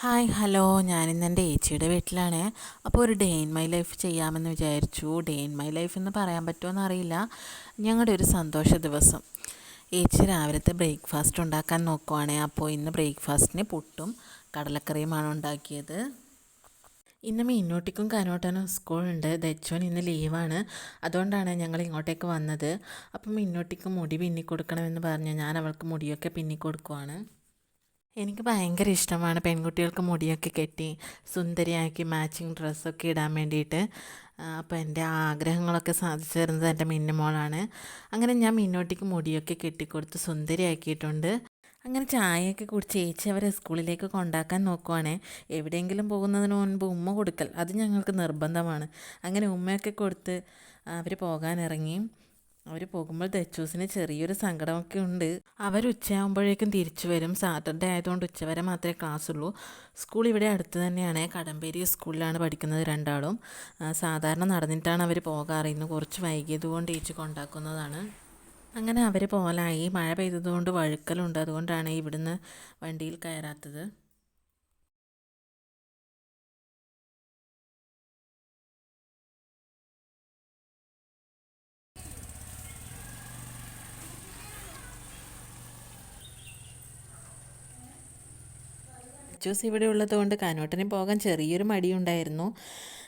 Hi hello. ഞാനിന്ന് എന്റെ ഏച്ചിയുടെ വീട്ടിലാണ്. അപ്പോൾ ഒരു ഡേ ഇൻ മൈ ലൈഫ് ചെയ്യാമെന്ന് വിചാരിച്ചു. ഡേ ഇൻ മൈ ലൈഫ് എന്ന് പറയാൻ പറ്റുമോ അറിയില്ല ഞങ്ങളുടെ ഒരു സന്തോഷ ദിവസം. ഏച്ചി രാവിലത്തെ ബ്രേക്ക്ഫാസ്റ്റ് ഉണ്ടാക്കാൻ നോക്കുവാണ്. അപ്പോൾ ഇന്ന് ബ്രേക്ക്ഫാസ്റ്റിന് പുട്ടും കടലക്കറിയുമാണ് ഉണ്ടാക്കിയത്. ഇന്ന് മീനോട്ടിക്കും കനോട്ടനും സ്കൂളുണ്ട്. ദച്ചോൻ ഇന്ന് ലീവാണ്. അതുകൊണ്ടാണ് ഞങ്ങൾ ഇങ്ങോട്ടേക്ക് വന്നത്. അപ്പം മീനോട്ടിക്ക് മുടി പിന്നി കൊടുക്കണമെന്ന് ഞാൻ അവൾക്ക് മുടിയൊക്കെ പിന്നി കൊടുക്കുവാണ് എനിക്ക് ഭയങ്കര ഇഷ്ടമാണ് പെൺകുട്ടികൾക്ക് മുടിയൊക്കെ കെട്ടി സുന്ദരിയാക്കി മാച്ചിങ് ഡ്രസ്സൊക്കെ ഇടാൻ വേണ്ടിയിട്ട്. അപ്പോൾ എന്റെ ആഗ്രഹങ്ങളൊക്കെ സാധിച്ചു തരുന്നത് എന്റെ മിന്നുമോളാണ് അങ്ങനെ ഞാൻ മിന്നോട്ടിക്ക് മുടിയൊക്കെ കെട്ടിക്കൊടുത്ത് സുന്ദരിയാക്കിയിട്ടുണ്ട്. അങ്ങനെ ചായയൊക്കെ കുടിച്ച് ചേച്ചി അവരെ സ്കൂളിലേക്ക് കൊണ്ടാക്കാൻ നോക്കുവാണേ. എവിടെയെങ്കിലും പോകുന്നതിന് മുൻപ് ഉമ്മ കൊടുക്കൽ അത് ഞങ്ങൾക്ക് നിർബന്ധമാണ്. അങ്ങനെ ഉമ്മയൊക്കെ കൊടുത്ത് അവർ പോകാനിറങ്ങി അവർ പോകുമ്പോൾ ദച്ചൂസിന് ചെറിയൊരു സങ്കടമൊക്കെ ഉണ്ട്. അവർ ഉച്ചയാകുമ്പോഴേക്കും തിരിച്ചു വരും. സാറ്റർഡേ ആയതുകൊണ്ട് ഉച്ചവരെ മാത്രമേ ക്ലാസ് ഉള്ളൂ സ്കൂൾ ഇവിടെ അടുത്ത് തന്നെയാണ്. കടമ്പേരി സ്കൂളിലാണ് പഠിക്കുന്നത് രണ്ടാളും. സാധാരണ നടന്നിട്ടാണ് അവർ പോകാറ്. ഇന്ന് കുറച്ച് വൈകിയത് കൊണ്ട് ഏച്ചി കൊണ്ടാക്കുന്നതാണ്. അങ്ങനെ അവർ പോലായി മഴ പെയ്തതുകൊണ്ട് വഴുക്കലുണ്ട്. അതുകൊണ്ടാണ് ഇവിടുന്ന് വണ്ടിയിൽ കയറാത്തത്. ജ്യൂസ് ഇവിടെ ഉള്ളതുകൊണ്ട് കനോട്ടിന് പോകാൻ ചെറിയൊരു മടിയുണ്ടായിരുന്നു.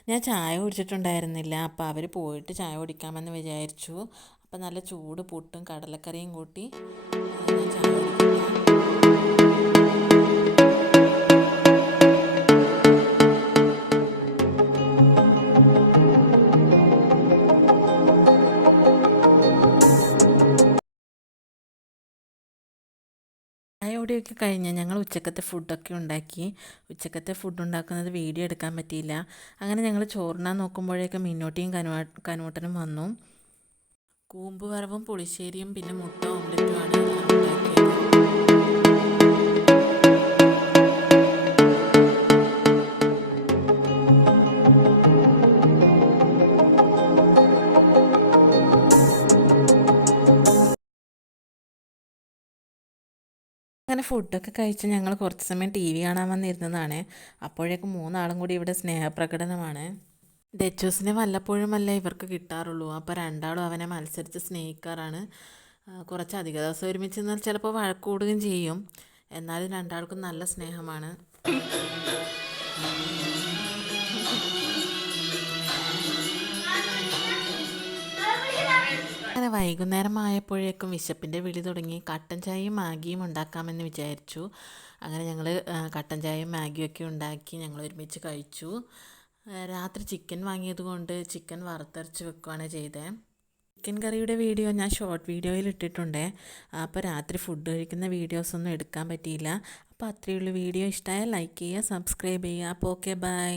ഞാൻ ചായ കുടിച്ചിട്ടുണ്ടായിരുന്നില്ല. അപ്പോൾ അവർ പോയിട്ട് ചായ കുടിക്കാമെന്ന് വിചാരിച്ചു. അപ്പോൾ നല്ല ചൂട് പുട്ടും കടലക്കറിയും കൂട്ടി ഞാൻ ചായ ചായയോടെയൊക്കെ കഴിഞ്ഞ് ഞങ്ങൾ ഉച്ചക്കത്തെ ഫുഡൊക്കെ ഉണ്ടാക്കി. ഉച്ചക്കത്തെ ഫുഡ് ഉണ്ടാക്കുന്നത് വീഡിയോ എടുക്കാൻ പറ്റിയില്ല. അങ്ങനെ ഞങ്ങൾ ചോറിനാൻ നോക്കുമ്പോഴേക്കും മിന്നോട്ടിയും കനുവാ കനുവട്ടനും വന്നു. കൂമ്പ് വറവും പുളിശ്ശേരിയും പിന്നെ മുട്ട ഓംലെറ്റുമാണ് അങ്ങനെ ഫുഡൊക്കെ കഴിച്ച് ഞങ്ങൾ കുറച്ച് സമയം ടി വി കാണാൻ വന്നിരുന്നതാണ്. അപ്പോഴേക്കും മൂന്നാളും കൂടി ഇവിടെ സ്നേഹപ്രകടനമാണ്. വല്ലപ്പോഴും വല്ലപ്പോഴുമല്ല ഇവർക്ക് കിട്ടാറുള്ളൂ. അപ്പോൾ രണ്ടാളും അവനെ മത്സരിച്ച് സ്നേഹിക്കാറാണ്. കുറച്ച് അധിക ദിവസം ഒരുമിച്ച് നിന്നാൽ ചിലപ്പോൾ വഴക്കൂടുകയും ചെയ്യും. എന്നാലും രണ്ടാൾക്കും നല്ല സ്നേഹമാണ്. വൈകുന്നേരം ആയപ്പോഴേക്കും വിശപ്പിന്റെ വിളി തുടങ്ങി കട്ടൻ ചായയും മാഗിയും ഉണ്ടാക്കാമെന്ന് വിചാരിച്ചു. അങ്ങനെ ഞങ്ങൾ കട്ടൻ ചായയും മാഗിയൊക്കെ ഉണ്ടാക്കി ഞങ്ങൾ ഒരുമിച്ച് കഴിച്ചു. രാത്രി ചിക്കൻ വാങ്ങിയത് കൊണ്ട് ചിക്കൻ വറുത്തരച്ച് വെക്കുകയാണ് ചെയ്തത് ചിക്കൻ കറിയുടെ വീഡിയോ ഞാൻ ഷോർട്ട് വീഡിയോയിൽ ഇട്ടിട്ടുണ്ട്. അപ്പോൾ രാത്രി ഫുഡ് കഴിക്കുന്ന വീഡിയോസൊന്നും എടുക്കാൻ പറ്റിയില്ല. അപ്പോൾ അത്രയുള്ള വീഡിയോ ഇഷ്ടമായാൽ ലൈക്ക് ചെയ്യുക സബ്സ്ക്രൈബ് ചെയ്യുക. അപ്പോൾ ഓക്കെ ബൈ.